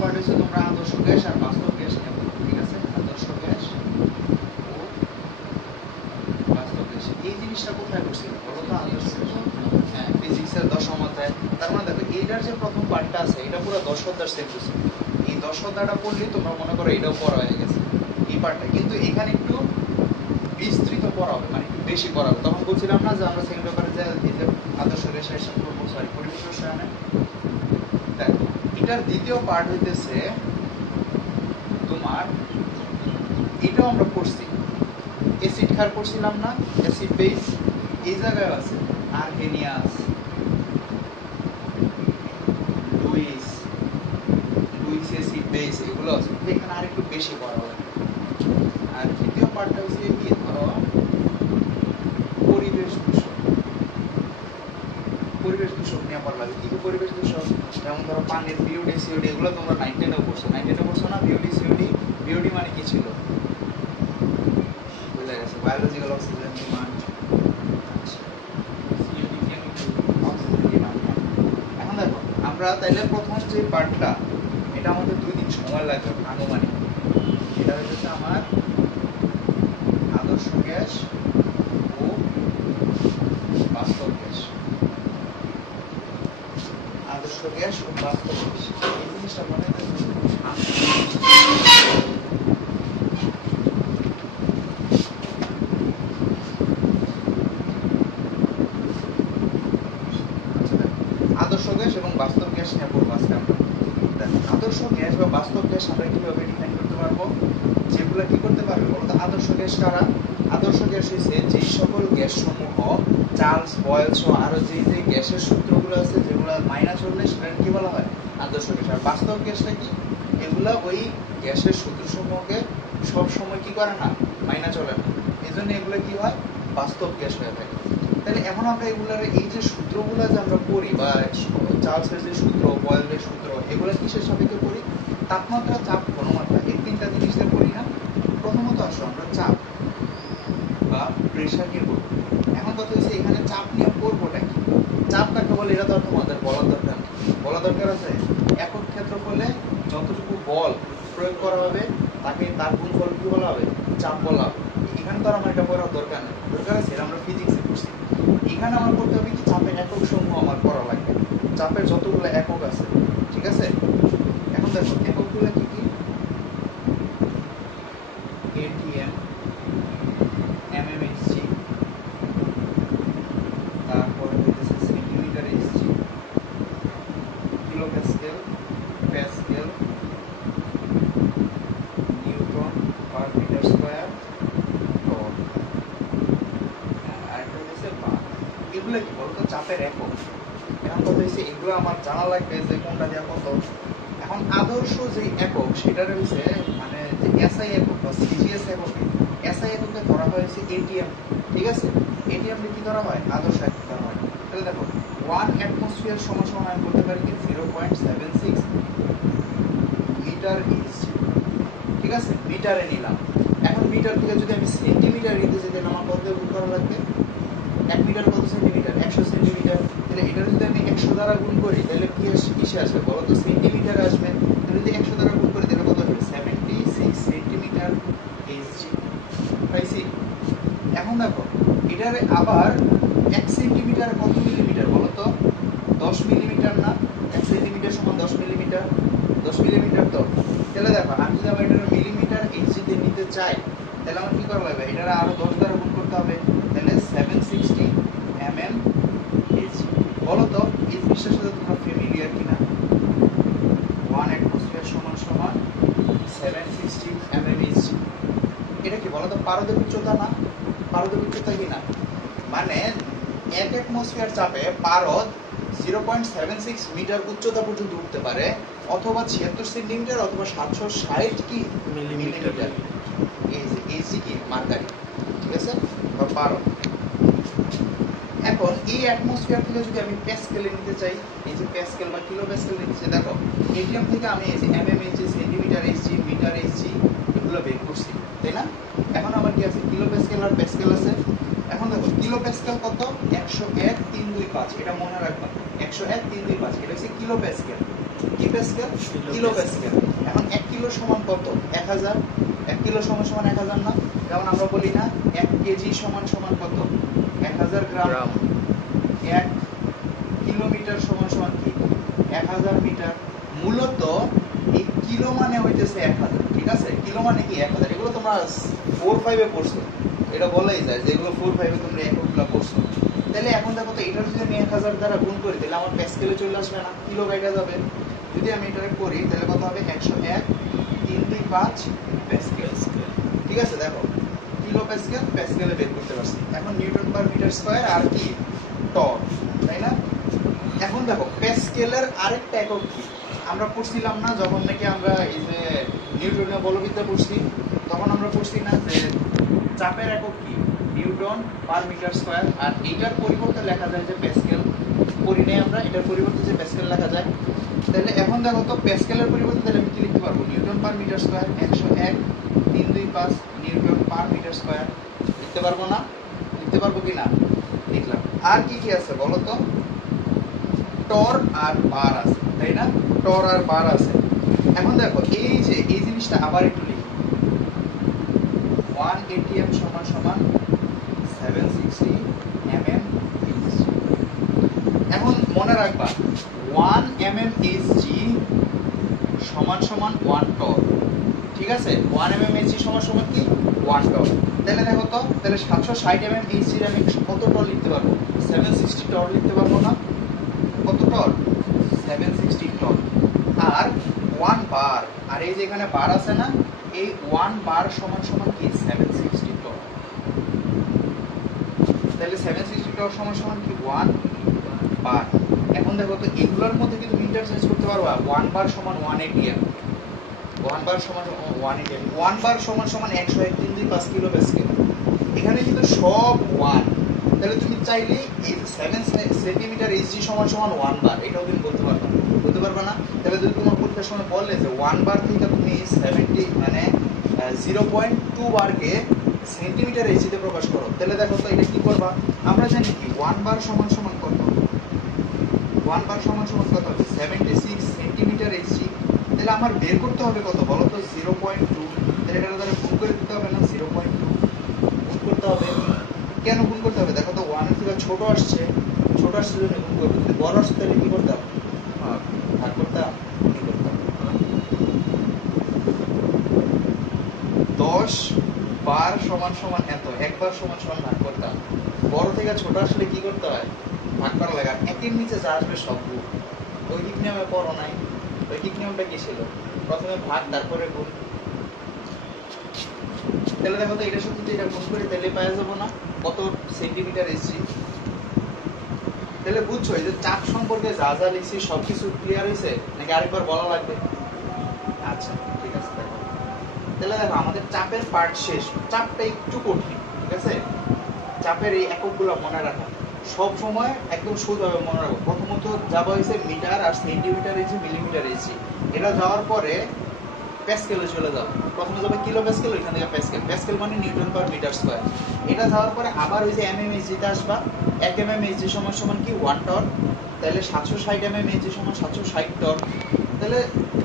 Part হচ্ছে তোমরা আদর্শ গ্যাস আর বাস্তব গ্যাস নেব, ঠিক আছে? আদর্শ গ্যাস ও বাস্তব গ্যাস, এই জিনিসটা কোথায় করছিল বলো তো? আদর্শ গ্যাস, হ্যাঁ, ফিজিক্সের 10ম অধ্যায়। তার মানে দেখো এইটার যে প্রথম পার্টটা আছে এটা পুরো 10 অধ্যায় সেম টু সেম। এই 10 অধ্যায়টা পড়লেই তোমরা মনে করো এটাও পড়া হয়ে গেছে এই পার্টটা, কিন্তু এখানে একটু বিস্তৃত পড়া হবে, মানে একটু বেশি পড়া হবে। তখন বলছিলাম না যে আমরা সেকেন্ড পেপারে যে এই যে আদর্শ গ্যাস হিসাব করবো, সরি পরিবেশ রসায়নে। দেখো এটার দ্বিতীয় পার্ট হইতেছে তোমার, এটাও আমরা পড়ছি, অ্যাসিড ক্ষার পড়ছিলাম না, অ্যাসিড বেস এই জায়গায় আছে, আর্হেনিয়াস, লুইস অ্যাসিড বেস এগুলো আছে, এখানে আর একটু বেশি পড়া হবে। আর তৃতীয় পার্টটা হচ্ছে কি, ধরো পরিবেশ দূষণ, পরিবেশ দূষণ নিয়ে পড়া লাগে। কি পরিবেশ দূষণ? যেমন ধরো পানির বিওডি সিওডি, এগুলো তোমরা 9-10 পড়ছো, 9-10 পড়ছো না? বিওডি সিওডি, বিওডি মানে কি ছিল বুঝা গেছে? Biological oxygen demand, oxygen demand. এখন দেখো আমরা তাইলে প্রথম যে পার্টটা, এটা আমাদের 2 দিন সময় লাগবে আনুমানিক। এটা হচ্ছে আমার আদর্শ গ্যাস ও বাস্তব গ্যাস, আদর্শ গ্যাস ও বাস্তব গ্যাস, এই জিনিসটা মনে রাখতে আদর্শ গ্যাস এবং বাস্তব গ্যাস নিয়ে পড়বো আজকে আমরা। আদর্শ গ্যাস বা বাস্তব গ্যাস আমরা কিভাবে ডিফাইন করতে পারবো? যেগুলো কি করতে পারবে বলতো? আদর্শ গ্যাস কারা? আদর্শ গ্যাস হচ্ছে যে সকল গ্যাস সমূহ চার্লস বয়েল সহ আরো যে যে গ্যাসের সূত্রগুলো আছে যেগুলো মাইনা চললে সেটা কি বলা হয়? আদর্শ গ্যাস। আর বাস্তব গ্যাসটা কি? এগুলা ওই গ্যাসের সূত্রসমূহকে সব সময় কি করে না, মাইনা চলে না, এই জন্য এগুলো কি হয়? বাস্তব গ্যাস হয়ে থাকে। তাহলে এখন আমরা এগুলার এই যে সূত্রগুলো যে আমরা পড়ি, বা চার্লসের যে সূত্র, বয়েলের সূত্র, এগুলো কিসের সাপেক্ষে পড়ি? তাপমাত্রা, চাপ, ঘনমাত্রা, এই 3টা জিনিস দিয়ে পড়ি না? প্রথমত আসো আমরা চাপ বা প্রেশার নিয়ে পড়বো। এখন কথা হচ্ছে এখানে চাপ নিয়ে পড়বোটা কি? চাপ কাকে বলে এটা তো আর তোমাদের বলার দরকার নেই, বলা দরকার আছে একক ক্ষেত্রফলে যতটুকু বল প্রয়োগ করা হবে তাকে তার গুণফল কি বলা হবে? চাপ বলা হবে। এখানে তো আর আমার এটা পড়ার দরকার নেই, দরকার আছে এটা আমরা ফিজিক্সে পড়ছি। এখানে আমার করতে হবে কি, চাপের একক সমূহ আমার পড়া লাগবে, চাপের যতগুলো একক আছে, ঠিক আছে? এখন দেখো এককগুলো কি কি? এটিএম, এমএমএইচজি, তারপর হইতেছে centimetre Hg, kilo pascal, pascal, newton per metre square, torque, আর এটা হচ্ছে বার। এগুলো কি বলতো? চাপের একক। এখন কথা হচ্ছে এগুলো আমার জানা লাগবে যে কোনটা দেওয়া কত। এখন আদর্শ যে একক সেটার হচ্ছে মানে যে এসআই একক বা সিজিএস একক, এসআই এককে ধরা হয়েছে এটিএম, ঠিক আছে? এটিএম কি ধরা হয়? আদর্শ একক ধরা হয়। তাহলে দেখো 1 অ্যাটমসফিয়ার সমান সমান আমি বলতে পারি কি 0.76 মিটার ইঞ্চি, ঠিক আছে? মিটারে নিলাম। এখন মিটার থেকে যদি আমি সেন্টিমিটার নিতে যেতে আমার কত গুণ করা লাগবে? 1 মিটার কত সেন্টিমিটার? 100 সেন্টিমিটার। তাহলে এটা যদি আমি 100 দ্বারা গুণ করি তাহলে কি কিসে আসবে বলো তো? সেন্টিমিটারে আসবে। তাহলে যদি 100 দ্বারা গুণ করি তাহলে কত হবে? 76 সেন্টিমিটার এইচজি, পাইছি? এখন দেখো এটারে আবার 1 সেন্টিমিটার কত মিলিমিটার বলো তো? 10 মিলিমিটার না? 1 সেন্টিমিটার সমান 10 মিলিমিটার, 10 মিলিমিটার তো। তাহলে দেখো আমি যদি আবার এটা মিলিমিটার এইচজি নিতে চাই তাহলে আমার কি করা লাগবে? এটারে আরো 10 দ্বারা গুণ করতে হবে, তাহলে 760 mm এইচজি। বলো তো এই জিনিসটার সাথে তোমরা ফ্যামিলিয়ার কিনা? 1 অ্যাটমসফিয়ার সমান সমান 760 mm এইচজি। এটা কি বলো তো? পারদের উচ্চতা না? পারদের উচ্চতা কি না? মানে 1 অ্যাটমসফিয়ার চাপে পারদ 0.76 মিটার উচ্চতা পর্যন্ত উঠতে পারে, অথবা 76 সেন্টিমিটার অথবা 760 কি মিলিমিটার। এইচজি কি মার্কারি, ঠিক আছে? বা পারদ। এখন এই অ্যাটমসফিয়ার থেকে যদি আমি প্যাসকেলে নিতে চাই, এই যে প্যাসকেল বা কিলো প্যাসকেল নিতে চাই, দেখো এটিএম থেকে আমি এই যে mm Hg, centimetre Hg, metre Hg এগুলো বের করছি, তাই না? এখন আমার কি আছে? কিলো প্যাসকেল আর প্যাসকেল আছে। এখন দেখো কিলো প্যাসকেল কত? 101.325, এটা মনে রাখবা। 101.325 এটা হচ্ছে কিলো প্যাসকেল। কি প্যাসকেল? Kilo Pascal. এখন 1 কিলো সমান কত? 1000। 1 কিলো সমান সমান 1000 না? যেমন আমরা বলি না 1 কেজি সমান সমান কত? 1000 গ্রাম। 1 কিলোমিটার সমান সমান কি? 1000 মিটার। মূলত এই কিলো মানে হইতেছে 1000, ঠিক আছে? কিলো মানে কি 1000, এগুলো তোমরা 4-5 এ পড়ছো, এটা বলাই যায় যে এগুলো 4-5 এ তোমরা এককগুলো পড়ছো। তাহলে এখন দেখো তো এটার যদি আমি 1000 দ্বারা গুণ করি তাহলে আমার প্যাসকেলে চলে আসবে না, কিলো কাটা যাবে। যদি আমি এটা করি তাহলে কত হবে? 101 3 2 5 প্যাসকেল। ঠিক আছে, দেখো কিলো প্যাসকেল প্যাসকেলে বের করতে পারছি। এখন নিউটন পার মিটার স্কয়ার আর কি? টর্ক, তাই না? এখন দেখো প্যাসকেলের আরেকটা একক কি আমরা পড়ছিলাম না যখন নাকি আমরা এই যে নিউটনের বলবিদ্যা পড়ছি, তখন আমরা পড়ছি না যে চাপের একক কি? Newton per metre square. আর এইটার পরিবর্তে লেখা যায় যে প্যাসকেল। পড়ি নাই আমরা, এটার পরিবর্তে যে প্যাসকেল লেখা যায়। তাহলে এখন দেখো তো প্যাসকেলের পরিবর্তে তাহলে আমি কি লিখতে পারবো? Newton per metre square 101 3 2 5 newton per metre square. লিখতে পারবো না? লিখতে পারবো কি না? লিখলাম। আর কি কি আছে বলো তো? টর আর বার আছে, তাই না? টর আর বার আছে। এখন দেখো এই যে এই জিনিসটা আবার একটু লিখি। 1 ATM সমান সমান 760 mm Hg। এখন মনে রাখবা 1 mm Hg সমান সমান 1 টর, ঠিক আছে? 1 mm Hg সমান সমান কি? 1 টর। তাহলে দেখো তো, তাহলে 760 mm Hg এর আমি কত টর লিখতে পারবো? 760 টর লিখতে পারবো না? কত টর? 760 টন। আর 1 বার, আর এই যে এখানে বার আছে না, এই 1 বার সমান সমান কি? 760 টন। তাহলে 760 টন সমান সমান কি? 1 বার। এখন দেখো তো এগুলোর মধ্যে কিন্তু ইন্টারচেঞ্জ করতে পারবা। 1 বার সমান 1 ATM, 1 বার সমান 1 ATM, 1 বার সমান সমান 101 3 2 5 কিলো প্যাসকেল। এখানে কিন্তু সব 1। তাহলে তুমি চাইলে এই 7 সেন্টিমিটার Hg সমান সমান 1 বার, এটাও তুমি বলতে পারবে না। বলতে পারবে না? তাহলে যদি তোমার পরীক্ষার সময় বলে যে 1 বার থেকে তুমি 70 মানে 0.2 বারকে সেন্টিমিটার Hg তে প্রকাশ করো, তাহলে দেখো তো এটা কি করবা? আমরা জানি কি 1 বার সমান সমান কত? 1 বার সমান সমান কত হবে? 76 সেন্টিমিটার Hg। তাহলে আমার বের করতে হবে কত বলো তো? 0.2। তাহলে এটা দ্বারা গুণ করে দিতে হবে না? 0.2 গুণ করতে হবে। কেন গুণ করতে হবে? দেখো তো 1 এর থেকে ছোট আসছে, ছোট আসছে জন্য গুণ করতে হবে। বড় আসছে তাহলে কি করতে হবে? ভাগ করতে হবে। কি করতে হবে? 10 বার সমান সমান এত, একবার সমান সমান ভাগ করতে হবে। বড় থেকে ছোট আসলে কি করতে হয়? ভাগ করা লাগে। একের নিচে যা আসবে সব গুণ। ঐকিক নিয়মে পড়ো নাই? ঐকিক নিয়মটা কি ছিল? প্রথমে ভাগ তারপরে গুণ। তাহলে দেখো তো এটার সাথে এটা গুণ করে তাহলে পাওয়া যাবো না কত সেন্টিমিটার Hg। তাহলে বুঝছো এই যে চাপ সম্পর্কে যা যা লিখছি সবকিছু ক্লিয়ার হয়েছে নাকি আরেকবার বলা লাগবে? আচ্ছা ঠিক আছে। তাহলে দেখো আমাদের চাপের পার্ট শেষ। চাপটা একটু কঠিন, ঠিক আছে? চাপের এই এককগুলো মনে রাখা সব সময় একদম সোজাভাবে মনে রাখো। প্রথমত যাওয়া হয়েছে মিটার আর সেন্টিমিটার Hg মিলিমিটার Hg। এটা যাওয়ার পরে প্যাসকেলে চলে যাও। প্রথমে যাবে কিলো প্যাসকেল, ওইখান থেকে প্যাসকেল। প্যাসকেল মানে নিউটন পার মিটার স্কয়ার। এটা যাওয়ার পরে আবার ওই যে mm Hg তে আসবা। 1 mm Hg সমান সমান কি? 1 টর। তাহলে 760 mm Hg সমান 760 টর। তাহলে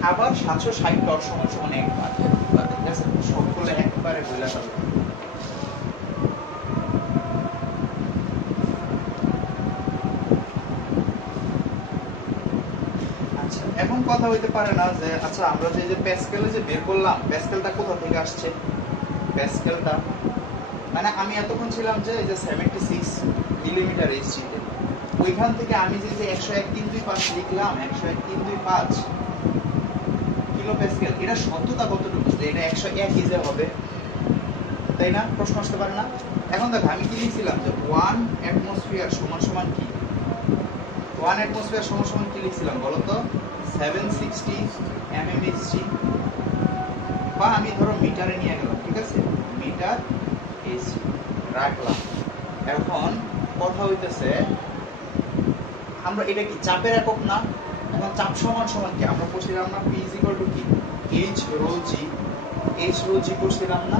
আবার 760 টর সমান সমান 1 বার। ঠিক আছে, সবগুলো একবারে বইলা ফেলবো। এখন কথা হইতে পারে না যে আচ্ছা আমরা যে প্যাসকেলে যে বের করলাম, প্যাসকেলটা কোথা থেকে আসছে? প্যাসকেলটা মানে আমি এতক্ষণ ছিলাম যে এই যে 76 মিলিমিটার Hg তে, ওইখান থেকে আমি যে 101 3 2 5 লিখলাম, 101 3 2 5 কিলো প্যাসকেল, এটা সত্যতা কতটুকু যে এটা 101 ইজে হবে, তাই না? প্রশ্ন আসতে পারে না? এখন দেখো আমি কি লিখছিলাম যে 1 অ্যাটমসফিয়ার সমান সমান কি? 1 অ্যাটমসফিয়ার সমান সমান কি লিখছিলাম বলো তো? 760 mm Hg। বা আমি ধরো মিটারে নিয়ে গেলাম, ঠিক আছে? মিটার Hg রাখলাম। এখন কথা হইতেছে আমরা এটা কি চাপের একক না? এখন চাপ সমান সমান কি আমরা পড়ছিলাম না? P = কি? H rho g। H rho g পড়ছিলাম না?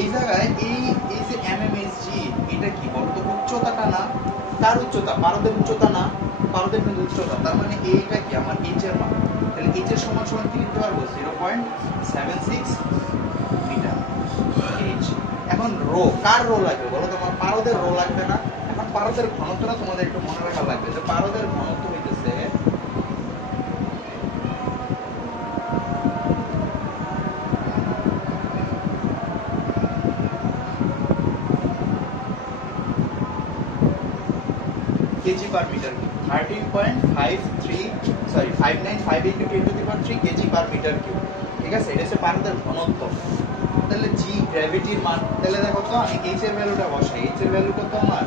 এই জায়গায় এই যে mm Hg এটা কি বলতো? উচ্চতাটা না? তার উচ্চতা, পারদের উচ্চতা না? পারদের কিন্তু উচ্চতা, তার মানে এইটা কি আমার এইচ এর মান, তাহলে এইচ এর সমান সমান কি লিখতে পারবো 0.76 মিটার এইচ। এখন রো, কার রো লাগবে বলো, তোমার পারদের রো লাগবে না। এখন পারদের ঘনত্বটা তোমাদের একটু মনে রাখা লাগবে, যে পারদের ঘনত্ব হইতেছে kg per metre cube, 5958 into 10 to the power 3 kg per metre cube. ঠিক আছে, এটা হচ্ছে পারদের ঘনত্ব। তাহলে জি গ্র্যাভিটির মান, তাহলে দেখো তো আমি এইচ এর ভ্যালুটা বসাই, এইচ এর ভ্যালু কত আমার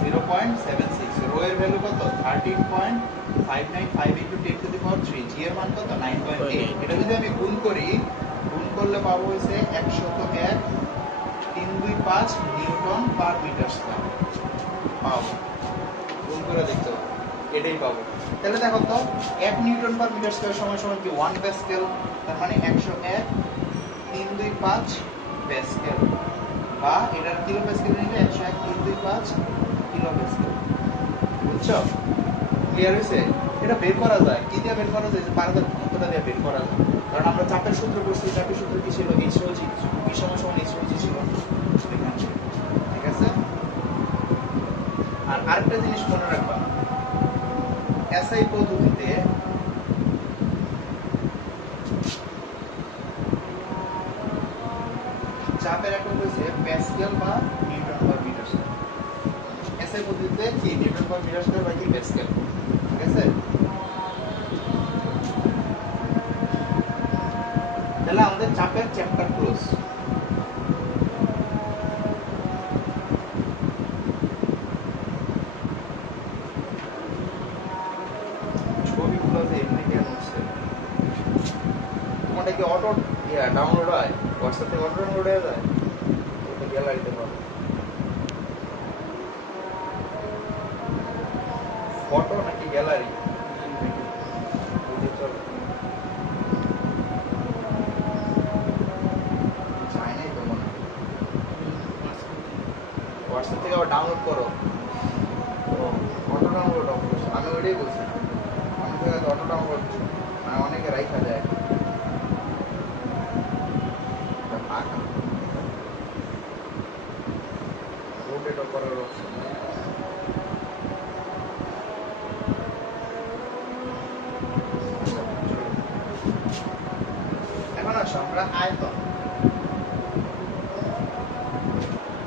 0.76, রো এর ভ্যালু কত 13.595 into 10 to the power 3, জি এর মান কত 9.8। এটা যদি আমি গুণ করি, গুণ করলে পাবো হচ্ছে 101.325 নিউটন পার মিটার স্কয়ার পাবো, গুণ করে দেখতে হবে, এটাই পাবো। তাহলে দেখো তো 1 নিউটন পার মিটার স্কয়ার সমান সমান কি 1 প্যাসকেল, তার মানে 101.325 প্যাসকেল, বা এটার কিলো প্যাসকেল নিলে 101.325 কিলো প্যাসকেল। বুঝছো, ক্লিয়ার হইছে? এটা বের করা যায়, কি দিয়ে বের করা যায়, যে পারদের ঘনত্বটা দিয়ে বের করা যায়, কারণ আমরা চাপের সূত্র করছি, চাপের সূত্র কি ছিল, H rho G, P সমান সমান H rho G ছিল এখানে। ঠিক আছে, আর আরেকটা জিনিস মনে রাখবা, এসআই পদ্ধতিতে চাপের একক হচ্ছে প্যাসকেল বা newton per metre square. SI পদ্ধতিতে কি নিউটন পার মিটার স্কয়ার বা কি প্যাসকেল। ঠিক আছে, তাহলে আমাদের চাপের চ্যাপ্টার ক্লোজ। ছবিগুলো যে এমনি কেন হচ্ছে, তোমারটা কি অটো ডাউনলোড হয়, হোয়াটসঅ্যাপ থেকে অটো ডাউনলোড হয়ে যায়, ওটা গ্যালারিতে পাবো, ফটো নাকি গ্যালারি চাই নাই তো মনে হয়, হোয়াটসঅ্যাপ থেকে আবার ডাউনলোড করো, অটো ডাউনলোড অবশ্য আমি ওইটাই বলছি, অনেক জায়গায় অটো ডাউনলোড মানে অনেকে রাইখা যায় ফাঁকা, রোটেটও করার অপশন। এখন আসো আমরা আয়তন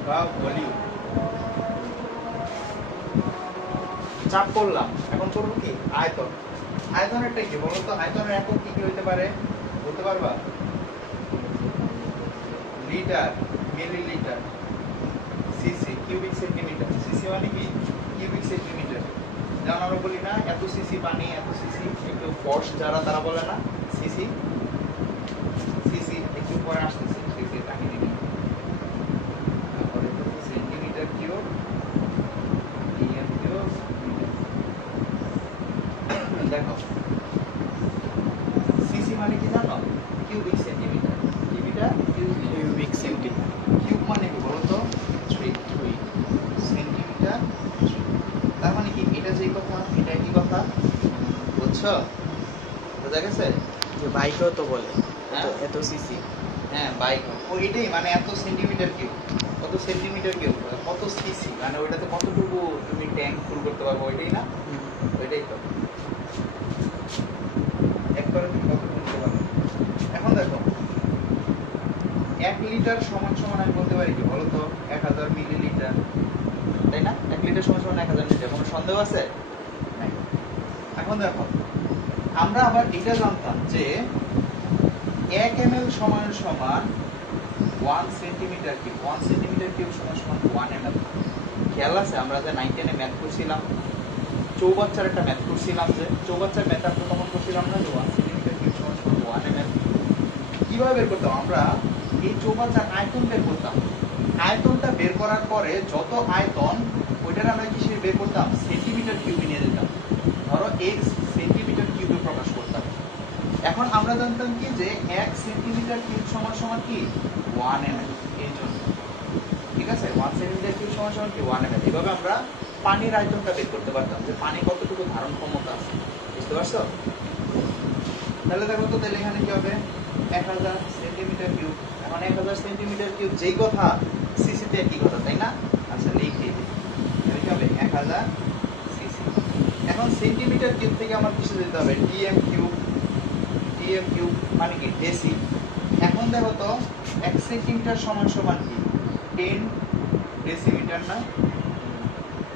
বা ভলিউম, চাপ করলাম, এখন করবো কি আয়তন। আয়তনেরটা কি বলতো, আয়তনের একক কি কি হইতে পারে বলতে পারবা, litre, millilitre, CC, cubic centimetre. CC মানে কি কিউবিক সেন্টিমিটার, যেমন আমরা বলি না এত সিসি পানি, এত সিসি, একটু ফোর্স যারা তারা বলে না সিসি, সিসি একটু পরে আসতেছে সিসি কাহিনী, তারপরে সেন্টিমিটার কিউব, ডিএম কিউব। দেখো সিসি মানে কি জানো, cubic centimetre, cubic centimetre, cube মানে কি বলতো 3 সেন্টিমিটার, তার মানে কি এটা যেই কথা এটা কি কথা, বুঝছো, বোঝা গেছে? যে বাইকও তো বলে এত সিসি, হ্যাঁ বাইক ওইটাই মানে এত সেন্টিমিটার কিউব, কত সেন্টিমিটার কিউব, কত সিসি মানে ওইটাতে কতটুকু তুমি ট্যাঙ্ক ফুল করতে পারবো, ওইটাই না, ওইটাই তো একবারে তুমি কতটুকু নিতে পারবে। এখন দেখো 1 লিটার সমান সমান আমি বলতে পারি কি বলো তো 1000 মিলিলিটার, তাই না? 1 লিটার সমান সমান 1000 লিটার, কোনো সন্দেহ আছে? এখন দেখো আমরা আবার এটা জানতাম যে 1 ml সমান সমান 1 সেন্টিমিটার কিউব, 1 সেন্টিমিটার কিউব সমান সমান 1 ml। খেয়াল আছে আমরা যে 9 10 এ ম্যাথ করছিলাম, চৌবাচ্চার একটা ম্যাথ করছিলাম, যে চৌবাচ্চার ম্যাথ আমরা তখন করছিলাম না যে 1 সেন্টিমিটার কিউব সমান সমান 1 ml। কিভাবে বের করতাম আমরা, এই চৌবাচ্চার আয়তন বের করতাম, আয়তনটা বের করার পরে যত আয়তন ওইটার আমরা কি বের করতাম সেন্টিমিটার কিউবে নিয়ে যেতাম, ধরো x সেন্টিমিটার কিউবে প্রকাশ করতাম। এখন আমরা জানতাম কি যে 1 সেন্টিমিটার কিউব সমান সমান কি 1 ml, এই জন্য ঠিক আছে 1 সেন্টিমিটার কিউব সমান সমান কি 1 ml। এভাবে আমরা পানির আয়তনটা বের করতে পারতাম যে পানি কতটুকু ধারণ ক্ষমতা আছে, বুঝতে পারছো? তাহলে দেখো তো, তাহলে এখানে কি হবে 1000 সেন্টিমিটার কিউব। এখন 1000 সেন্টিমিটার কিউব যেই কথা সিসি তে একই কথা, তাই না? আচ্ছা লিখে দিই, তাহলে কি হবে 1000 সিসি। এখন সেন্টিমিটার কিউব থেকে আমার কিসে যেতে হবে, ডিএম কিউব। ডিএম কিউব মানে কি ডেসি। এখন দেখো তো 1 সেন্টিমিটার সমান সমান কি 10 ডেসিমিটার না?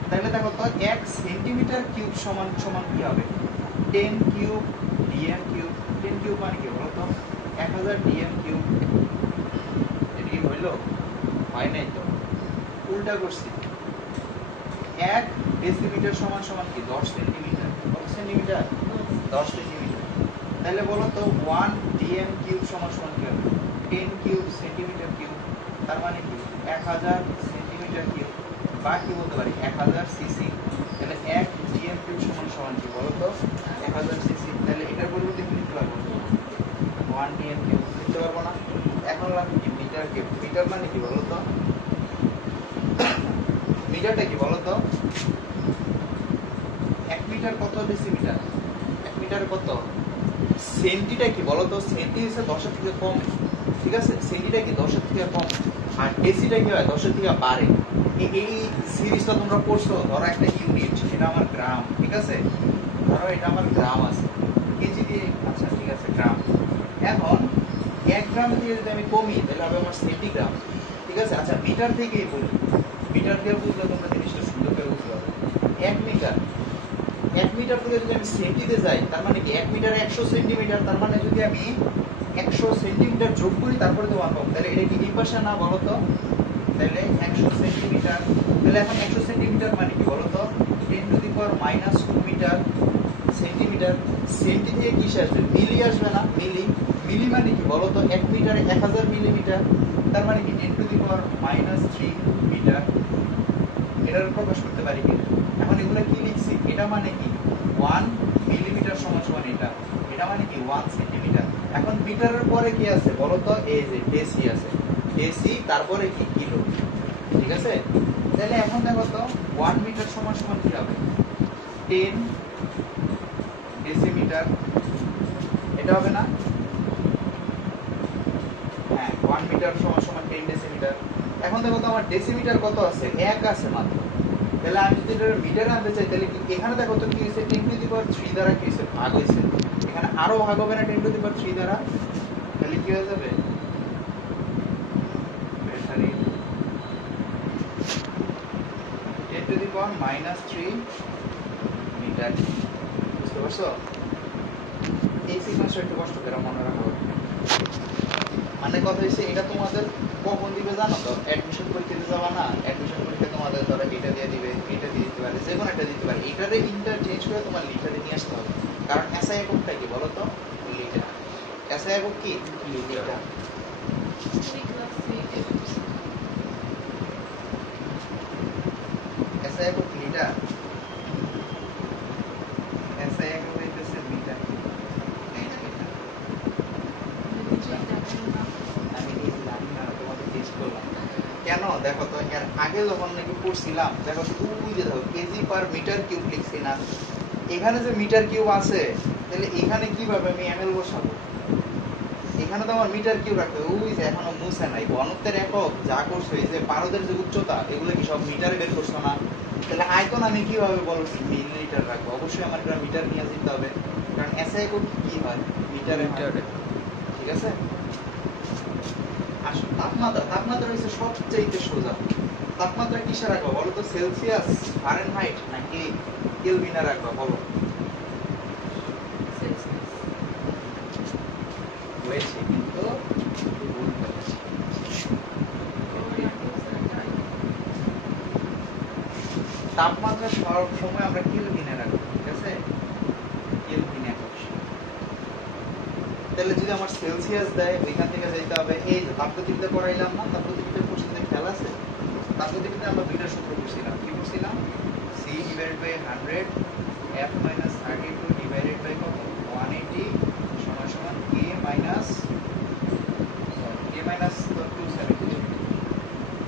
তাহলে দেখো তো 1 সেন্টিমিটার কিউব সমান সমান কি হবে 10 কিউব ডিএম কিউব। 10 কিউব মানে কি বলো তো 1000 ডিএম কিউব। এটা কি হইলো? হয় নাই তো, উল্টা করছি। 1 ডেসিমিটার সমান সমান কি 10 সেন্টিমিটার। কত সেন্টিমিটার? 10 সেন্টিমিটার। তাহলে বলো তো 1 ডিএম কিউব সমান সমান কি হবে 10 কিউব সেন্টিমিটার কিউব। তার মানে কি 1000 সেন্টিমিটার কিউব, বা কি বলতে পারি 1000 সিসি। তাহলে 1 ডিএম কিউব সমান সমান কি বলো তো 1000 সিসি। তাহলে এটার পরিবর্তে কি লিখতে পারবো 1 ডিএম কিউব লিখতে পারবো না? এখন লাগবে কি মিটার কিউব। মিটার মানে কি বলো তো, মিটারটা কি বলো তো 1 মিটার কত ডেসিমিটার? 1 মিটার কত? সেন্টিটা কি বলো তো, সেন্টি হচ্ছে 10 এর থেকে কম, ঠিক আছে? সেন্টিটা কি 10 এর থেকে কম, আর ডেসিটা কি হয় 10 এর থেকে বাড়ে। এই সিরিজটা তোমরা পড়ছো। ধরো একটা ইউনিট, এটা আমার গ্রাম, ঠিক আছে? ধরো এটা আমার গ্রাম আছে, কেজি দিয়ে, আচ্ছা ঠিক আছে গ্রাম। এখন 1 গ্রাম দিয়ে যদি আমি কমি তাহলে হবে আমার সেন্টিগ্রাম, ঠিক আছে? আচ্ছা মিটার থেকেই বলি, মিটার দিয়ে বুঝলে তোমরা জিনিসটা সুন্দর করে বুঝতে পারবে। 1 মিটার, 1 মিটার থেকে যদি আমি সেন্টিতে যাই তার মানে কি 1 মিটার 100 সেন্টিমিটার। তার মানে যদি আমি 100 সেন্টিমিটার যোগ করি তারপরে তো 1 পাবো। তাহলে এটা কি এই পাশে না বলো তো? তাহলে 100 সেন্টিমিটার। তাহলে এখন 100 সেন্টিমিটার মানে কি বলো তো 10 to the power -2 metre centimetre. Centi থেকে কি আসবে মিলি আসবে না? মিলি। মিলি মানে কি বলো তো 1 মিটারে 1000 মিলিমিটার। তার মানে কি 10 টু দি পাওয়ার -3 মিটার। এটার প্রকাশ করতে পারি কি? এখন এগুলা কি লিখছি, এটা মানে কি 1 মিলিমিটার সমান সমান এটা, এটা মানে কি 1 সেন্টিমিটার। এখন মিটারের পরে কি আছে বলো তো, এই যে ডেসি আছে, ডেসি তারপরে কি কিলো, ঠিক আছে? তাহলে এখন দেখো তো 1 মিটার সমান সমান কি হবে 10 ডেসিমিটার। এটা হবে না? হ্যাঁ 1 মিটার সমান সমান 10 ডেসিমিটার। এখন দেখো তো আমার ডেসিমিটার কত আছে 1 আছে মাত্র। তাহলে আমি যদি এটা মিটারে আনতে চাই তাহলে কি এখানে দেখো তো কি হয়েছে 10 টু দি পাওয়ার 3 দ্বারা কি হয়েছে ভাগ হয়েছে। এখানে আরো ভাগ হবে না 10 টু দি পাওয়ার 3 দ্বারা? তাহলে কি হয়ে যাবে battery 10 to the power -3 metre. বুঝতে পারছো? এই সিকোয়েন্সটা একটু কষ্ট করে মনে রাখা হবে। মানে কথা হচ্ছে এটা তোমাদের কখন দিবে জানো তো? অ্যাডমিশন পরীক্ষা দিতে যাবা না, অ্যাডমিশন পরীক্ষা তোমাদের ধরো এটা দিয়ে দিবে, এটা দিয়ে দিতে পারে, যে কোনো একটা দিতে পারে। এটারে ইন্টারচেঞ্জ করে তোমার লিটারে নিয়ে আসতে হবে। কারণ এসআই এককটা কি বলো তো লিটার। এসআই একক কি লিটার। এসআই একক লিটার, এসআই একক হইতেছে মিটার। আমি এই জানি না, তোমাকে টেস্ট করলাম। কেন দেখো তো, এর আগে যখন নাকি পড়ছিলাম দেখো তো ওই যে দেখো কেজি পার মিটার কিউব লিখছি না, এখানে যে মিটার কিউব আছে তাহলে এখানে কিভাবে আমি এমএল বসাবো? এখানে তো আমার মিটার কিউব রাখতে হবে। ওই যে এখনো মুছে নাই ঘনত্বের একক যা করছো, এই যে পারদের যে উচ্চতা এগুলো কি সব মিটারে বের করছো না? তাহলে আয়তন আমি কিভাবে বলছি মিলিলিটার রাখবো? অবশ্যই আমার এটা মিটার নিয়ে যেতে হবে, কারণ এসআই একক কি হয় মিটারে মিটারে, ঠিক আছে? আসলে তাপমাত্রা, তাপমাত্রা হচ্ছে সবচেয়ে সোজা। তাপমাত্রা কিসে রাখবো বলো তো, সেলসিয়াস, ফারেনহাইট নাকি কেলভিনে রাখবো বলো? হয়েছে কিন্তু ভুল করেছি। তাপমাত্রা সব সময় আমরা কেলভিনে রাখবো, ঠিক আছে? কেলভিনে। তাহলে যদি আমার সেলসিয়াস দেয় ওইখান থেকে যাইতে হবে এই যে তাপগতিবিদ্যা পড়াইলাম না, তাপগতিবিদ্যার কোশ্চেনে খেয়াল আছে? তাপগতিবিদ্যা আমরা দুইটা সূত্র পড়ছিলাম। কি পড়ছিলাম? c divided by 100 f minus 32 divided by কত 180 সমান সমান k মাইনাস 270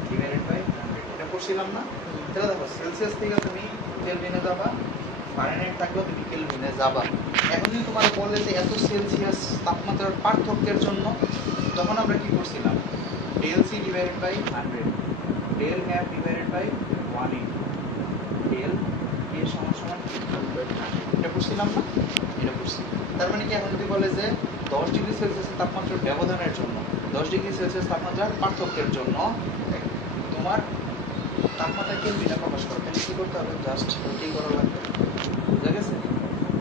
ডিভাইডেড বাই করছিলাম না? তাহলে দেখো সেলসিয়াস থেকে তুমি কেলভিনে যাবা, ফারেনহাইট থাকলেও তুমি কেলভিনে যাবা। এখন যদি তোমার বলে যে এত সেলসিয়াস তাপমাত্রার পার্থক্যের জন্য, তখন আমরা কি করছিলাম? Del C divided by 100, del F divided by 180, del K সমান সমান 100। এটা করছিলাম না? এটা করছি। তার মানে কি এখন যদি বলে যে 10 ডিগ্রি সেলসিয়াসের তাপমাত্রার ব্যবধানের জন্য, 10 ডিগ্রি সেলসিয়াস তাপমাত্রার পার্থক্যের জন্য তোমার তাপমাত্রা কেলভিনে প্রকাশ করো, তাহলে কি করতে হবে? জাস্ট ওইটাই করা লাগবে। বুঝা গেছে?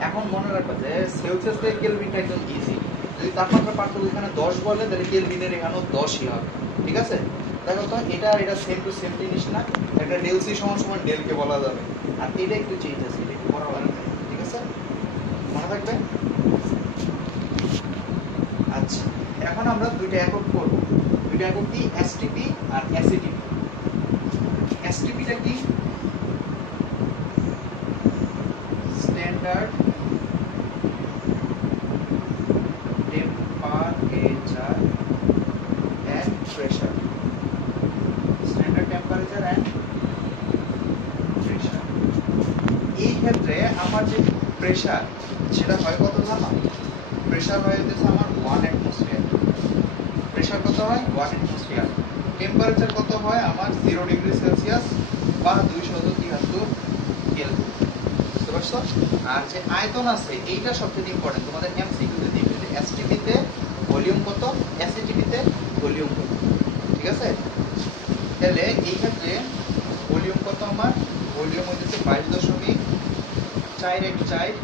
এখন মনে রাখবা যে সেলসিয়াস থেকে কেলভিনটা একদম ইজি। যদি তাপমাত্রা পার্থক্য এখানে 10 বলে, তাহলে কেলভিনের এখানেও 10ই হবে। ঠিক আছে? দেখো তো এটা আর এটা সেম টু সেম জিনিস না? একটা ডেল সি সমান সমান ডেল কে বলা যাবে, আর এটা একটু চেঞ্জ আছে, এটা একটু করা লাগবে। ঠিক আছে? মনে থাকবে? আচ্ছা, এখন আমরা দুইটা একক করব। দুইটা একক কি? এসটিপি আর এসিটিপি। এসটিপিটা কি? Standard temperature and pressure. Standard temperature and pressure. এই ক্ষেত্রে আমার যে প্রেসার সেটা হয় কত জানো? প্রেসার হয় হচ্ছে আমার 1 অ্যাটমসফিয়ার। প্রেসার কত হয়? 1 অ্যাটমসফিয়ার। টেম্পারেচার কত হয় আমার? 0 ডিগ্রি সেলসিয়াস বা 273 কেলভিন। বুঝতে পারছো? আর যে আয়তন আছে এইটা সবচেয়ে ইম্পর্টেন্ট, তোমাদের এমসিকিউতে দিবে যে এসটিপি তে ভলিউম কত, এসিটিপি তে ভলিউম কত। ঠিক আছে? তাহলে এই ক্ষেত্রে ভলিউম কত আমার? ভলিউম হচ্ছে 22.414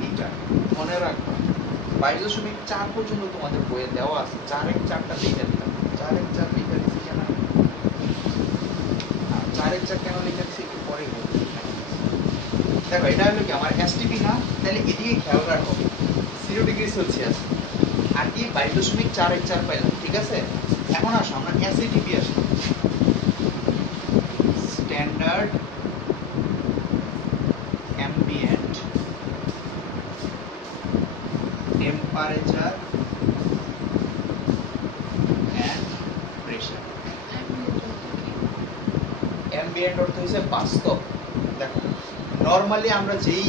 লিটার। মনে রাখবা 22.4 পর্যন্ত তোমাদের বইয়ে দেওয়া আছে। 414টা লিটার দিলাম, 414 লিটার দিচ্ছি কেন? 414 কেন লিখে দিচ্ছি একটু পরে বলছি। দেখো এটা হলো কি আমার এসটিপি না, তাহলে এদিকে খেয়াল রাখো 0 ডিগ্রি সেলসিয়াস আর কি 22.414 পাইলাম। ঠিক আছে? এখন আসো আমরা এসিটিপি আসি। Standard ambient temperature and pressure. Ambient অর্থ হচ্ছে বাস্তব। দেখো নরমালি আমরা যেই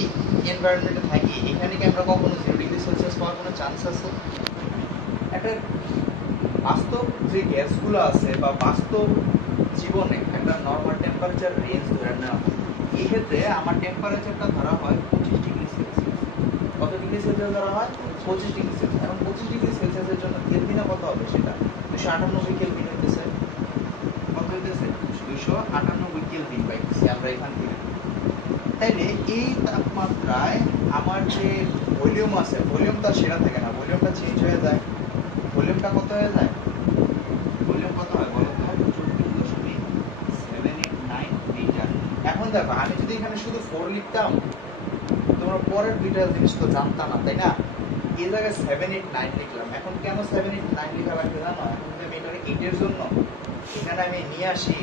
এনভায়রনমেন্টে থাকি এখানে কি আমরা কখনো 0 ডিগ্রি সেলসিয়াস পাওয়ার কোনো চান্স আছে? একটা বাস্তব যে গ্যাসগুলো আছে বা বাস্তব জীবনে একটা নরমাল টেম্পারেচার রেঞ্জ ধরে নেওয়া হয়। এই ক্ষেত্রে আমার টেম্পারেচারটা ধরা হয় 25 ডিগ্রি সেলসিয়াস। কত ডিগ্রি সেলসিয়াস ধরা হয়? 25 ডিগ্রি সেলসিয়াস। এখন 25 ডিগ্রি সেলসিয়াসের জন্য কেলভিনে কত হবে? সেটা 298 কেলভিন হইতেছে। কত হইতেছে? 298 কেলভিন পাইতেছি আমরা এখান থেকে। তাইলে এই তাপমাত্রায় আমার যে ভলিউম আছে, ভলিউমটা সেটা থাকে না, ভলিউমটা চেঞ্জ হয়ে যায়। ভলিউমটা কত হয়ে যায়? ভলিউম কত হয় বলো তো? 14.789 লিটার। এখন দেখো আমি যদি এখানে শুধু 4 লিখতাম, তোমরা পরের দুইটা জিনিস তো জানতা না, তাই না? এই জায়গায় 789 লিখলাম। এখন কেন 789 লেখা লাগবে জানো? এখন যদি আমি এটাকে 8 এর জন্য এখানে আমি নিয়ে আসি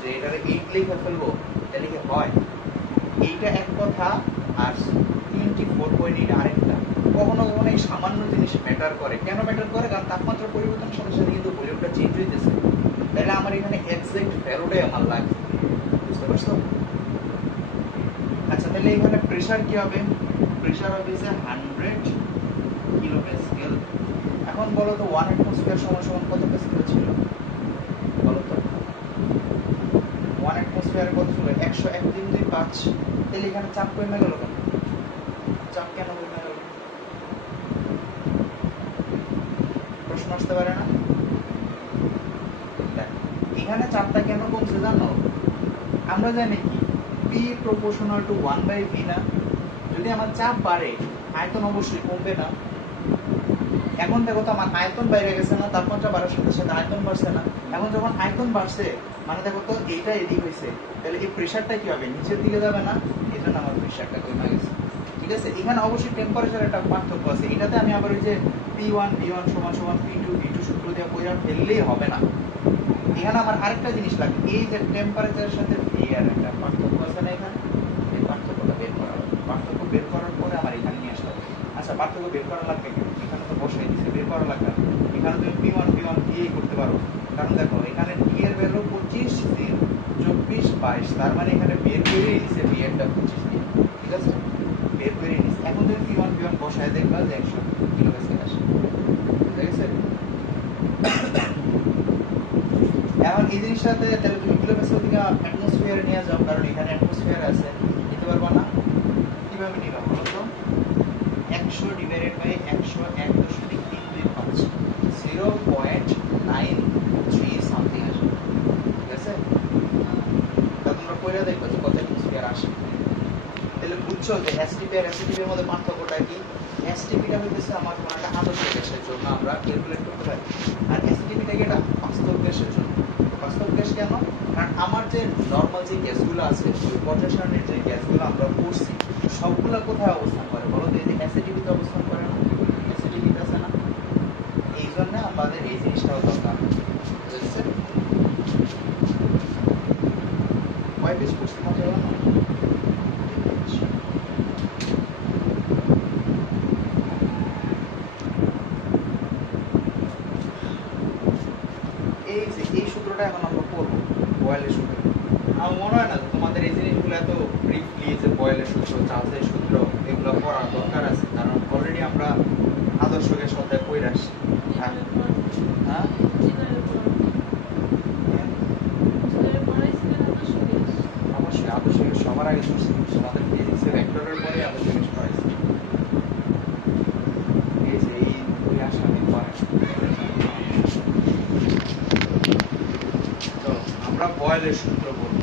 যে এটাকে 8 লিখে ফেলবো, তাহলে কি হয়? এইটা এক কথা আর 24.8 আরেকটা। কখনো কখনো এই সামান্য জিনিস ম্যাটার করে। কেন ম্যাটার করে? কারণ তাপমাত্রা পরিবর্তনের সাথে সাথে কিন্তু ভলিউমটা চেঞ্জ হইতেছে। তাহলে আমার এখানে এক্সাক্ট ফ্যারাডে আমার লাগবে। বুঝতে পারছো? আচ্ছা তাহলে এখানে প্রেসার কি হবে? প্রেসার হবে যে 100 কিলোপ্যাসকেল। এখন বলো তো 1 অ্যাটমসফিয়ার সমান সমান কত প্যাসকেল ছিল? বলো তো 1 অ্যাটমসফিয়ার কত ছিল? 101.5। তাহলে এখানে চাপ কমে গেল কেন? চাপ কেন কমে গেল? প্রশ্ন আসতে পারে না? এখানে চাপটা কেন কমছে জানো? আমরা জানি কি P proportional to 1/v না? যদি আমার চাপ বাড়ে আয়তন অবশ্যই কমবে না? এখন দেখো তো আমার আয়তন বাইরে গেছে না, তাপমাত্রা বাড়ার সাথে সাথে আয়তন বাড়ছে না? এখন যখন আয়তন বাড়ছে মানে দেখো তো এইটা এদিক হয়েছে, তাহলে এই প্রেসারটা কি হবে? নিচের দিকে যাবে না? এই জন্য আমার প্রেসারটা কমে গেছে। ঠিক আছে? এখানে অবশ্যই টেম্পারেচার একটা পার্থক্য আছে। এটাতে আমি আবার ওই যে P1 সমান সমান P2 সূত্র দিয়ে কইরা ফেললেই হবে না। এখানে আমার আরেকটা জিনিস লাগে, এই যে টেম্পারেচারের সাথে ভি এর একটা পার্থক্য আছে না এখানে? এই পার্থক্যটা বের করা হবে। পার্থক্য বের করার পরে আমার এখানে নিয়ে আসতে হবে। আচ্ছা আচ্ছা পার্থক্য বের করা লাগবে কেন? এখানে তো বসাই দিচ্ছে, বের করা লাগবে না। এখানে তুমি P1 দিয়েই করতে পারো। কারণ দেখো এখানে T এর ভ্যালু 25 দিন 24 22, তার মানে এখানে বের করেই দিছে B এরটা 25 দিন, ঠিক আছে? বের করে নিছে। এখন তুমি P1 বসায় দেখবা যে 100 কিলোপ্যাসকেল আসে, ঠিক আছে? এখন এই জিনিসটাতে তাহলে তুমি কিলোপ্যাসকেল থেকে অ্যাটমসফিয়ারে নিয়ে যাও, কারণ এখানে অ্যাটমসফিয়ার আছে, নিতে পারবা না? কিভাবে নিবা বলো তো? 100 ডিভাইডেড বাই 101.325, 0.93 সামথিং আসে, ঠিক আছে? তা তোমরা কইরা দেখবা যে কত অ্যাটমসফিয়ার আসে। তাহলে বুঝছো যে এসটিপি আর এসটিপি এর মধ্যে পার্থক্যটা কি? এসটিপিটা হইতেছে আমার কোন একটা আদর্শ গ্যাসের জন্য আমরা ক্যালকুলেট করতে পারি, আর এসটিপিটাকে এটা বাস্তব গ্যাসের জন্য। বাস্তব গ্যাস কেন? কারণ আমার যে নরমাল যে গ্যাসগুলো আছে, ওই পর্যায় সারণীর যে গ্যাসগুলো আমরা পড়ছি, সবগুলা কোথায় অবস্থান করে বলো তো? এই যে এসটিপিতে অবস্থান করে না? এসটিপিতে আছে না? এই জন্য আমাদের এই জিনিসটাও দরকার, বুঝছেন? কয় পেজ পড়ছি মনে হলো না? এই সূত্রটা এখন আমরা পড়বো, বয়েলের সূত্র। আমার মনে হয় না তোমাদের এই জিনিসগুলো এত ব্রিফলি যে বয়েলের সূত্র, চার্লসের সূত্র, এগুলো পড়ার দরকার আছে, কারণ অলরেডি আমরা আদর্শ গ্যাস অধ্যায় পড়ে আসছি। হ্যাঁ অবশ্যই আদর্শ গ্যাস সবার আগে পড়ছি, তোমাদের ফিজিক্সের ভেক্টরের পরে আদর্শ গ্যাস পড়াইছি। এই যে এই বই আসামি পড়ে। তো আমরা বয়েলের সূত্র বলবো।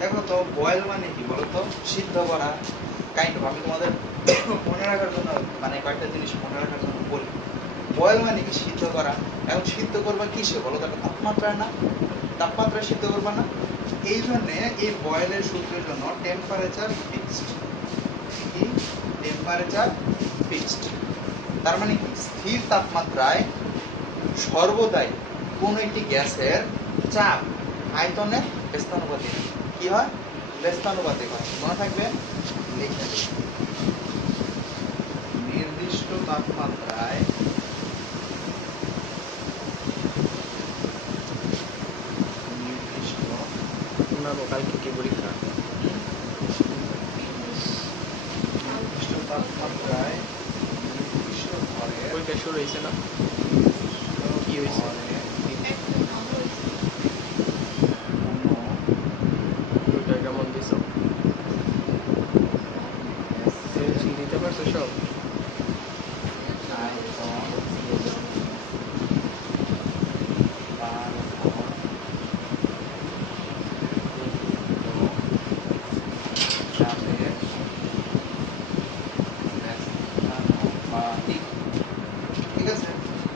দেখো তো বয়েল মানে কি বলতো? সিদ্ধ করা, কাইন্ড অফ। আমি তোমাদের মনে রাখার জন্য মানে কয়েকটা জিনিস মনে রাখার জন্য বলি। বয়েল মানে কি? সিদ্ধ করা। এখন সিদ্ধ করবা কিসে বলো তো? তাপমাত্রায় না? তাপমাত্রায় সিদ্ধ করবা না? এই জন্য এই বয়েলের সূত্রের জন্য টেম্পারেচার ফিক্সড। কি? Temperature fixed. তার মানে কি? স্থির তাপমাত্রায় সর্বদাই কোন একটি গ্যাসের চাপ আয়তনের ব্যস্তানুপাতিক। কি হয়? ব্যস্তানুপাতিক হয়। মনে থাকবে? নির্দিষ্ট তাপমাত্রায় কালকে কি পরীক্ষা? নির্দিষ্ট তাপমাত্রায় নির্দিষ্ট ঘরে পরীক্ষা শুরু হয়েছে না? কি হয়েছে? পরীক্ষা কেমন দিছ? দিতে পারছো সব?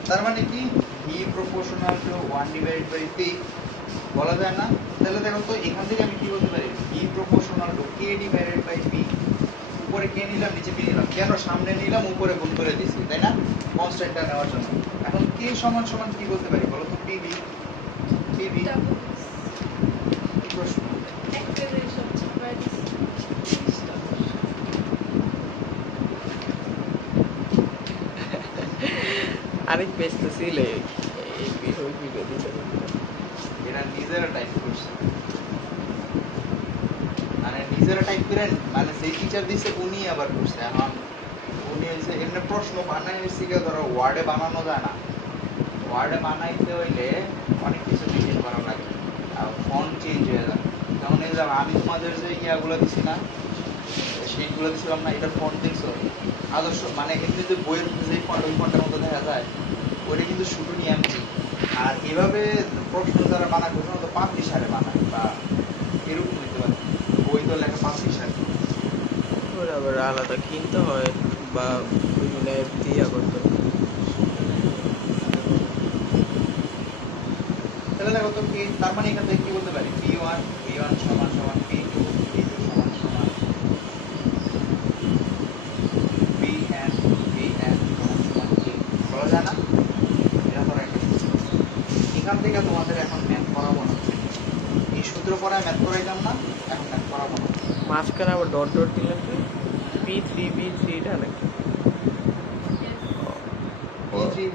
তার মানে কি? V proportional to 1 divided by P বলা যায় না? তাহলে দেখো তো এখান থেকে আমি কি বলতে পারি? V proportional to K divided by P। উপরে K নিলাম, নিচে P নিলাম। কেন? সামনে নিলাম, উপরে গুণ করে দিছি, তাই না? কনস্ট্যান্টটা নেওয়ার জন্য। এখন K সমান সমান কি বলতে পারি বলো তো? PV। PV কি প্রশ্ন? আরেক পেজ তো ছিল এই বিষয় ভিডিও দিতে এরা নিজেরা টাইপ করছে, মানে নিজেরা টাইপ করেন, মানে সেই টিচার দিছে উনি আবার করছে। এখন উনি হচ্ছে এমনি প্রশ্ন বানাই হয়েছে কি, ধরো ওয়ার্ডে বানানো যায় না। ওয়ার্ডে বানাইতে হইলে অনেক কিছু মেনটেন করা লাগে, আর ফন্ট চেঞ্জ হয়ে যায়। যেমন এই যে আমি তোমাদের যে ইয়াগুলো দিছি না, সেইগুলো দিছিলাম না, এটা ফন্ট দেখছো? আদর্শ মানে এমনি যে বইয়ের যে ফন্ট, ওই ফন্টের মতো দেখা যায়, ওইটা কিন্তু শুধু নিয়ে আনছি। আর এভাবে প্রশ্ন যারা বানায় প্রথমত পাবলিশারে বানায় বা এরকম হইতে পারে, বই তো লেখা পাবলিশার। ওরা আবার আলাদা কিনতে হয় বা বিভিন্ন অ্যাপ দিয়া করতে হয়। তাহলে দেখো তো কি, তার মানে এখান থেকে কি বলতে পারি? P1 সমান সমান P2 সমান সমান Pn সমান সমান K। বলা যায় না? এটা ধরো একটা সূত্র। এখান থেকে তোমাদের এখন ম্যাথ করাবো না। এই সূত্র পড়ায় ম্যাথ করাইলাম না, এখন ম্যাথ করাবো না। মাঝখানে আবার ডট ডট দিলেন কি B3 এটা নাকি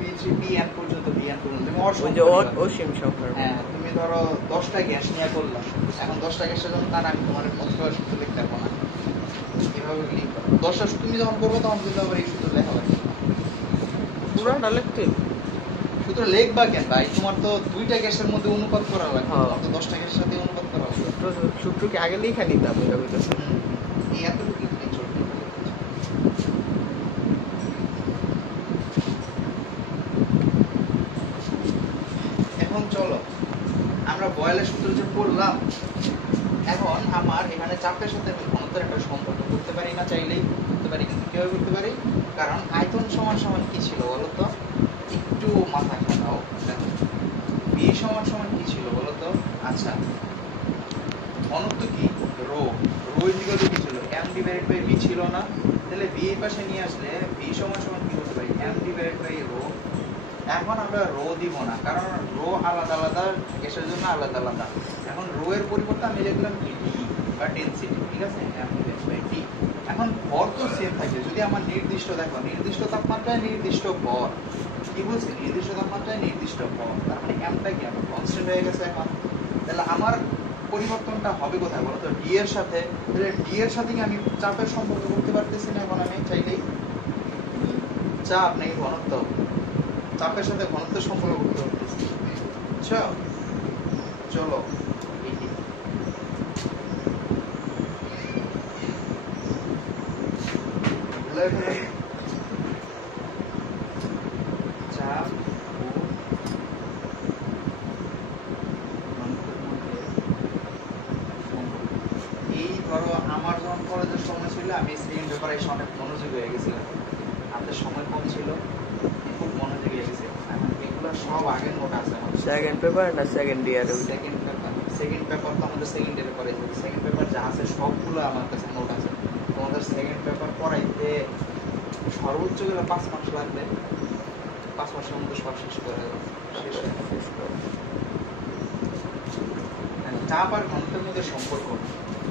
B3 পর্যন্ত তুমি ওই যে অসীম সংখ্যার হ্যাঁ তুমি ধরো 10টা গ্যাস নিয়ে করলাম, এখন 10টা গ্যাসের জন্য তার আমি তোমার কতটা সূত্র লিখতে পারবো না, এভাবে লিখবো 10টা তুমি যখন করবো তখন কিন্তু আবার এই সূত্র লেখা লাগবে পুরাটা লিখতে সূত্র লিখবা কেন ভাই, তোমার তো 2টা গ্যাসের মধ্যে অনুপাত করা লাগবে, হ্যাঁ। তোমার তো 10টা গ্যাসের সাথে অনুপাত করা লাগবে। সূত্র কি আগে লেখা নিতাম এটা বলতেছে এই এতটুকু লিখলেই চলবে। এখন চলো আমরা বয়েলের সূত্র যে পড়লাম, এখন আমার এখানে চাপের সাথে আমি ঘনত্বের একটা সম্পর্ক করতে পারি না, চাইলেই করতে পারি, কিন্তু কিভাবে করতে পারি, কারণ আয়তন সমান সমান কি ছিল বলো তো, একটু মাথা খাটাও, দেখো বি সমান সমান কি ছিল বলো তো, আচ্ছা ঘনত্ব কি রো, রো ইকুয়াল টু কি ছিল m ডিভাইডেড বাই v ছিল না, তাহলে v এর পাশে নিয়ে আসলে v সমান সমান কি হতে পারে m ডিভাইডেড বাই রো। এখন আমরা রো দিব না, কারণ রো আলাদা আলাদা গ্যাসের জন্য আলাদা আলাদা, এখন রো এর পরিবর্তে আমি লিখলাম কি ডি বা ডেনসিটি, ঠিক আছে m ডিভাইডেড বাই ডি। এখন ভর তো সেম থাকে, যদি আমার নির্দিষ্ট দেখো নির্দিষ্ট তাপমাত্রায় নির্দিষ্ট ভর, কি বলছি নির্দিষ্ট তাপমাত্রায় নির্দিষ্ট ভর, তার মানে mটা কি আমার কনস্ট্যান্ট হয়ে গেছে এখন, তাহলে আমার পরিবর্তনটা হবে কোথায় বলতো ডি এর সাথে, তাহলে ডি এর সাথে কি আমি চাপের সম্পর্ক করতে পারতেছি না, এখন আমি চাইলেই চাপ নাকি ঘনত্ব, চাপের সাথে ঘনত্বের সম্পর্ক করতে পারতেছি, বুঝছো? চলো এইটি চাপ ও ঘনত্বের মধ্যে সম্পর্ক। এই ধরো আমার যখন কলেজের সময় ছিল আমি সেকেন্ড পেপারে এসে অনেক মনোযোগী হয়ে গেছিলাম, আমাদের সময় কম ছিল, খুব মনোযোগী হয়ে গেছে, এখন এগুলো সব আগের নোট আছে আমার। সেকেন্ড পেপার না সেকেন্ড ইয়ার সেকেন্ড পেপার তো আমাদের সেকেন্ড ইয়ারে পড়াইছে, সেকেন্ড পেপার যা আছে সবগুলো আমার কাছে নোট আছে, তোমাদের সেকেন্ড পেপার পড়াইতে সর্বোচ্চ গেলে 5 মাস লাগবে, 5 মাসের মধ্যে সব শেষ করে দেবো, শেষ করে। চাপ আর ঘনত্বের মধ্যে সম্পর্ক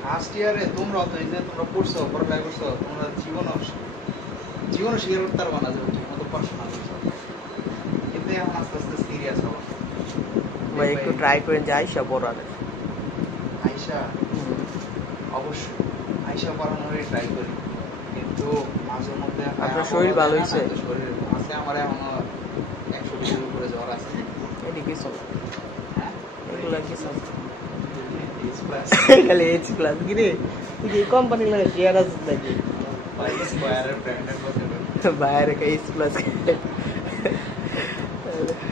ফার্স্ট ইয়ারে তোমরা তো এই যে তোমরা পড়ছো পড়ালেখা করছো, তোমরা জীবনও শিকার করতে পারবো না যে ঠিক মতো পড়াশোনা করছো, কিন্তু এখন আস্তে আস্তে সিরিয়াস হবো ভাই একটু ট্রাই করে যাই সব পড়ার আইসা, অবশ্যই আইসা পড়ানোরই ট্রাই করি, কিন্তু মাঝে মধ্যে আপনার শরীর ভালো হয়েছে? শরীর আছে আমার এখনো 120 এর উপরে জ্বর আছে, এটি কিছু হ্যাঁ এগুলা কিছু This class খালি এইচ প্লাস কি রে তুই কি কোম্পানি লাগে শেয়ার আছে নাকি by Square এর ব্র্যান্ডের কথা বলি। বাইরে কা এইচ প্লাস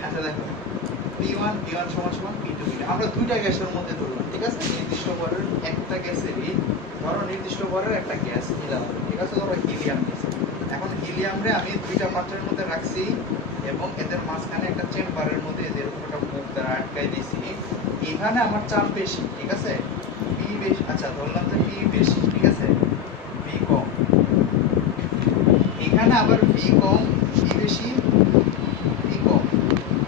আচ্ছা দেখো P1 সমান সমান P2 আমরা দুইটা গ্যাসের মধ্যে ধরলাম, ঠিক আছে নির্দিষ্ট ভরের একটা গ্যাসেরই, ধরো নির্দিষ্ট ভরের একটা গ্যাস নিলাম, ঠিক আছে ধরো হিলিয়াম গ্যাস, এখন হিলিয়ামরে আমি দুইটা পাত্রের মধ্যে রাখছি এবং এদের মাঝখানে একটা চেম্বারের মধ্যে এরকম একটা মুখ দ্বারা আটকাই দিয়েছি, এখানে আমার চাপ বেশি, ঠিক আছে P বেশি, আচ্ছা ধরলাম যে P বেশি, ঠিক আছে V কম, এখানে আবার V কম V বেশি V কম,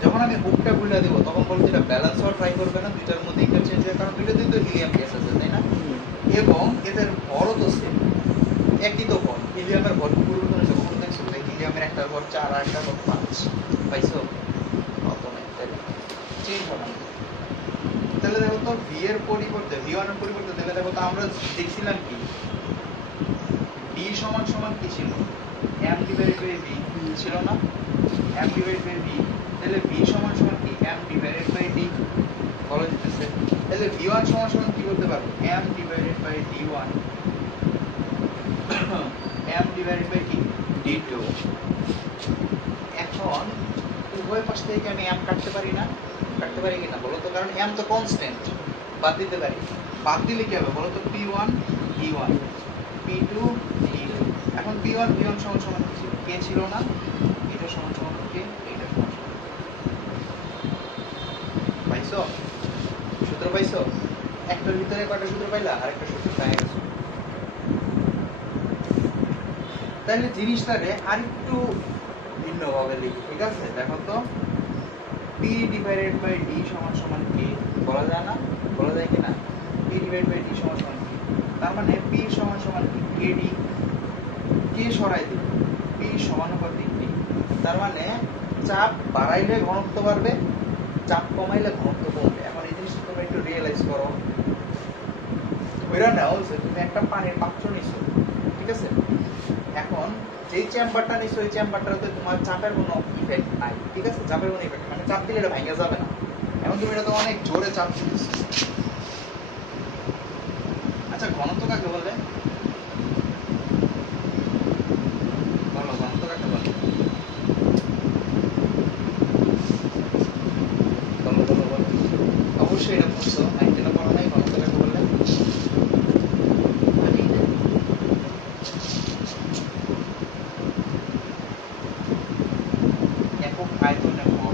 যখন আমি হুকটা খুলে দেবো তখন বলতে এটা ব্যালেন্স হওয়ার ট্রাই করবে না, দুইটার মধ্যে ইন্টারচেঞ্জ হয়, কারণ দুইটাতেই তো হিলিয়াম গ্যাস আছে তাই না, এবং এদের ভরও তো সেম, একই তো ভর, হিলিয়ামের ভর পরিবর্তন হয়েছে, কখন দেখছো হিলিয়ামের একটা ভর 4 আর একটা ভর 5 পাইছো, অত নাই তাহলে চেঞ্জ হবে না, তাহলে দেখো তো V এর পরিবর্তে V1 এর পরিবর্তে তাহলে দেখো তো আমরা দেখছিলাম কি D সমান সমান কি ছিল m ডিভাইডেড বাই V ছিল না, m ডিভাইডেড বাই V, তাহলে V সমান সমান কি m ডিভাইডেড বাই D বলা যেতেছে, তাহলে V1 সমান সমান কি বলতে পারবো m divided by D1 m divided by কি D2। এখন উভয় পাশ থেকে আমি m কাটতে পারি না, কাটতে পারি কিনা বলো তো, কারণ m তো কনস্ট্যান্ট, বাদ দিতে পারি, বাদ দিলে কি হবে বলো তো P1 D1 P2 D2, এখন P1 সমান সমান কি ছিল k ছিল না, এটা সমান সমান k, এটা সমান সমান পাইছো, সূত্র পাইছো, একটার ভিতরে কয়টা সূত্র পাইলা, আরেকটা সূত্র পাই গেছো, তাহলে জিনিসটাকে আরেকটু ভিন্নভাবে লিখি, ঠিক আছে দেখো তো P ডিভাইডেড বাই D সমান সমান কি বলা যায় না, বলা যায় কিনা P ডিভাইডেড বাই D সমান সমান কি, তার মানে পি সমান সমান কি কেডি, কে সরাই দিই পি সমানুপাতিক ডি। তার মানে চাপ বাড়াইলে ঘনত্ব বাড়বে, চাপ কমাইলে ঘনত্ব কমবে। এখন এই জিনিসটা তুমি একটু রিয়েলাইজ করো। ধরে নাও যে তুমি একটা পানির পাত্র নিছো, ঠিক আছে? এখন যেই চেম্বারটা নিছো ওই চেম্বারটাতে তোমার চাপের কোনো ইফেক্ট নাই, ঠিক আছে? চাপের কোনো ইফেক্ট মানে চাপ দিলে এটা ভেঙে যাবে না। এখন তুমি এটা তো অনেক জোরে চাপ দিতেছো। আচ্ছা ঘনত্ব কাকে বলে? বলো ঘনত্ব কাকে বলে? বলো বলো বলো। অবশ্যই এটা পড়ছো, 19 পড়া নাই। ঘনত্ব কাকে বলে? একক আয়তনে ভর।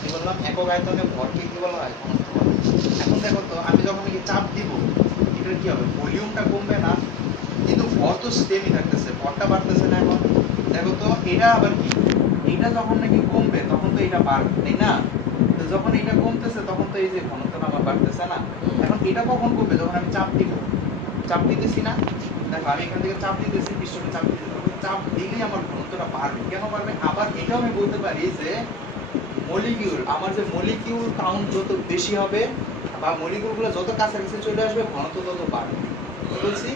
কি বললাম? একক আয়তনে ভরকে কি বলা হয়? ঘনত্ব বলা হয়। এখন দেখো তো আমি যখন কি চাপ দিব এটার কি হবে? ভলিউমটা কমবে না, কিন্তু ভর তো সেমই থাকতেছে, ভরটা বাড়তেছে না। এখন দেখো তো এটা আবার কি, এটা যখন নাকি কমবে তখন তো এটা বাড়বে, তাই না? তো যখন এটা কমতেছে তখন তো এই যে ঘনত্বটা আমার বাড়তেছে না। এখন এটা কখন কমবে? যখন আমি চাপ দিব। চাপ দিতেছি না, দেখো আমি এখান থেকে চাপ দিতেছি, পিস্টনে চাপ দিতেছি, চাপ দিলেই আমার ঘনত্বটা বাড়বে। কেন বাড়বে? আবার এটাও আমি বলতে পারি যে মলিকিউল, আমার যে মলিকিউল কাউন্ট যত বেশি হবে বা মলিকিউলগুলো যত কাছাকাছি চলে আসবে ঘনত্ব তত বাড়বে। কি বলছি?